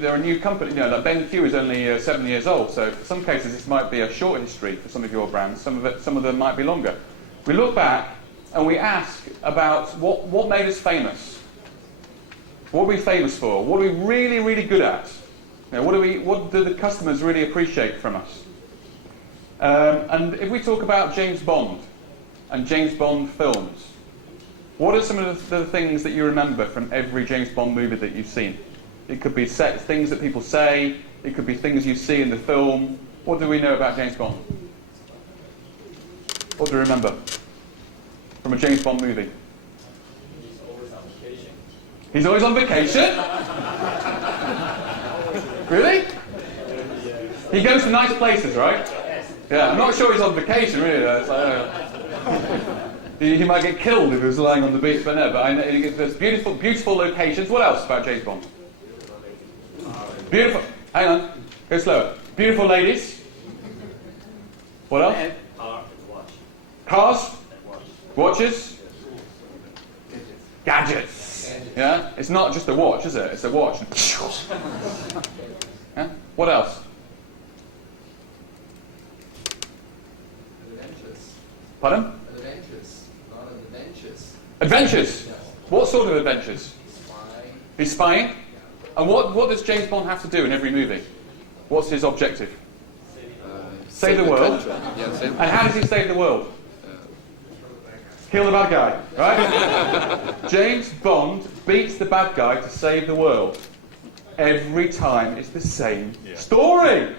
they're a new company. Like BenQ is only 7 years old, so in some cases this might be a short history for some of your brands. Some of them might be longer. We look back and we ask about what made us famous. What are we famous for? What are we really, really good at? What do the customers really appreciate from us? And if we talk about James Bond and James Bond films, what are some of the things that you remember from every James Bond movie that you've seen? It could be things that people say. It could be things you see in the film. What do we know about James Bond? What do you remember from a James Bond movie? He's always on vacation. He's always on vacation? Really? He goes to nice places, right? Yeah, I'm not sure he's on vacation, really. It's like, he might get killed if he was lying on the beach, but no. But I know there's beautiful, beautiful locations. What else about James Bond? Beautiful. Hang on. Go slower. Beautiful ladies. What else? And car and watch. Cars. And watch. Watches. Gadgets. Yeah. It's not just a watch, is it? It's a watch. Yeah? What else? Adventures. Pardon? Adventures. A lot of adventures. Adventures. Yes. What sort of adventures? Spy. He's spying. And what does James Bond have to do in every movie? What's his objective? Save the world. Yeah, save. And how does he save the world? Kill the bad guy, right? James Bond beats the bad guy to save the world. Every time it's the same story,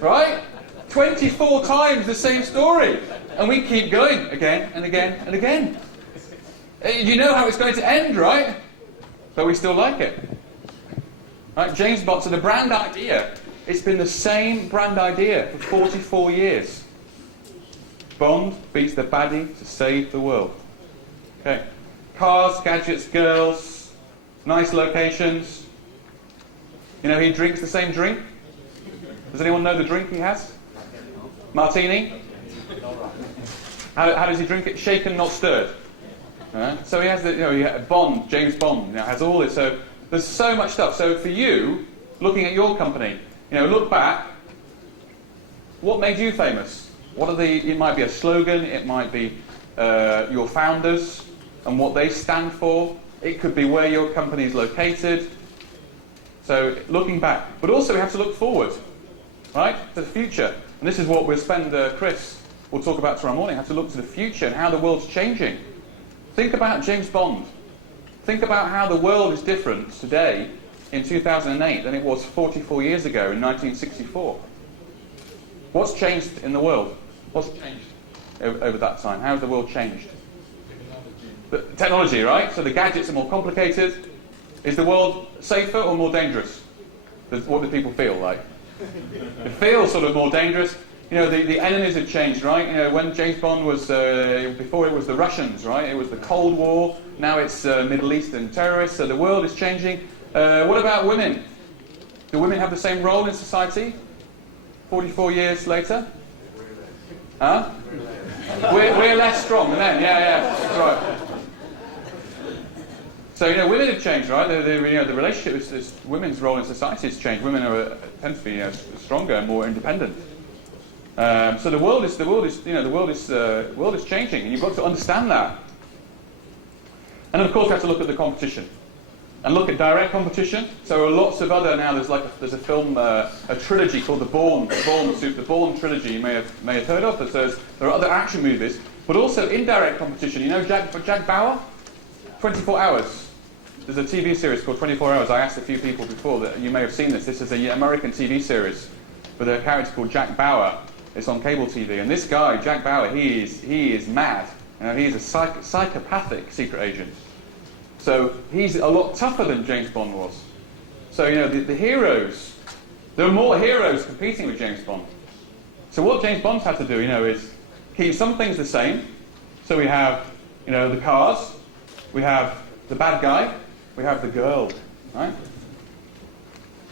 right? 24 times the same story. And we keep going again and again and again. You know how it's going to end, right? But we still like it. Right? James Bond, so the brand idea, it's been the same brand idea for 44 years. Bond beats the baddie to save the world. Okay. Cars, gadgets, girls, nice locations. You know, he drinks the same drink. Does anyone know the drink he has? Martini. How does he drink it? Shaken, not stirred. So he has Bond, James Bond, has all this. So there's so much stuff. So for you, looking at your company, look back. What made you famous? It might be a slogan. It might be your founders and what they stand for. It could be where your company is located. So looking back, but also we have to look forward, right, to the future. And this is what we'll spend. Chris will talk about tomorrow morning. Have to look to the future and how the world's changing. Think about James Bond. Think about how the world is different today in 2008 than it was 44 years ago in 1964. What's changed in the world? What's changed over that time? How has the world changed? Technology, right? So the gadgets are more complicated. Is the world safer or more dangerous? What do people feel like? It feels sort of more dangerous. The enemies have changed, right? When James Bond was, before it was the Russians, right? It was the Cold War. Now it's Middle Eastern terrorists. So the world is changing. What about women? Do women have the same role in society 44 years later? Huh? We're less strong than them. Yeah, that's right. So women have changed, right? The relationship is women's role in society has changed. Women tend to be stronger and more independent. So the world is changing, and you've got to understand that. And of course, we have to look at the competition and look at direct competition. So lots of other now. There's a film, a trilogy called the Bourne trilogy. You may have heard of. There are other action movies, but also indirect competition. Jack Bauer, 24 Hours. There's a TV series called 24 Hours. I asked a few people before that you may have seen this. This is an American TV series with a character called Jack Bauer. It's on cable TV, and this guy, Jack Bauer, he is mad. He's a psychopathic secret agent. So he's a lot tougher than James Bond was. So the heroes, there are more heroes competing with James Bond. So what James Bond's had to do, is keep some things the same. So we have, the cars, we have the bad guy, we have the girl, right?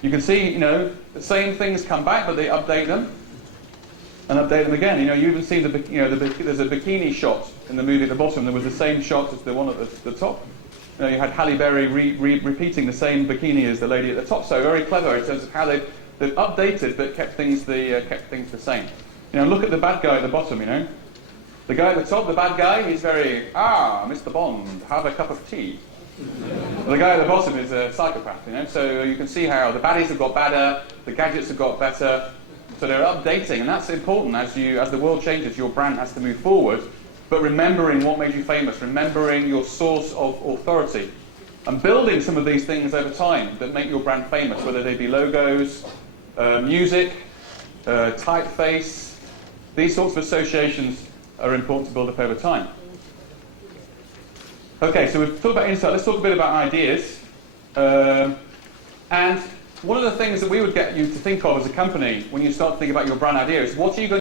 You can see, the same things come back, but they update them and update them again. You even see there's a bikini shot in the movie at the bottom. There was the same shot as the one at the top. You had Halle Berry repeating the same bikini as the lady at the top. So very clever in terms of how they've updated but kept things the same. Look at the bad guy at the bottom. The guy at the top, the bad guy, he's very, Mr. Bond, have a cup of tea. The guy at the bottom is a psychopath, So you can see how the baddies have got badder, the gadgets have got better. So they're updating, and that's important as the world changes. Your brand has to move forward, but remembering what made you famous, remembering your source of authority, and building some of these things over time that make your brand famous, whether they be logos, music, typeface. These sorts of associations are important to build up over time. Okay, so we've talked about insight. Let's talk a bit about ideas. And one of the things that we would get you to think of as a company when you start to think about your brand idea is, what are you going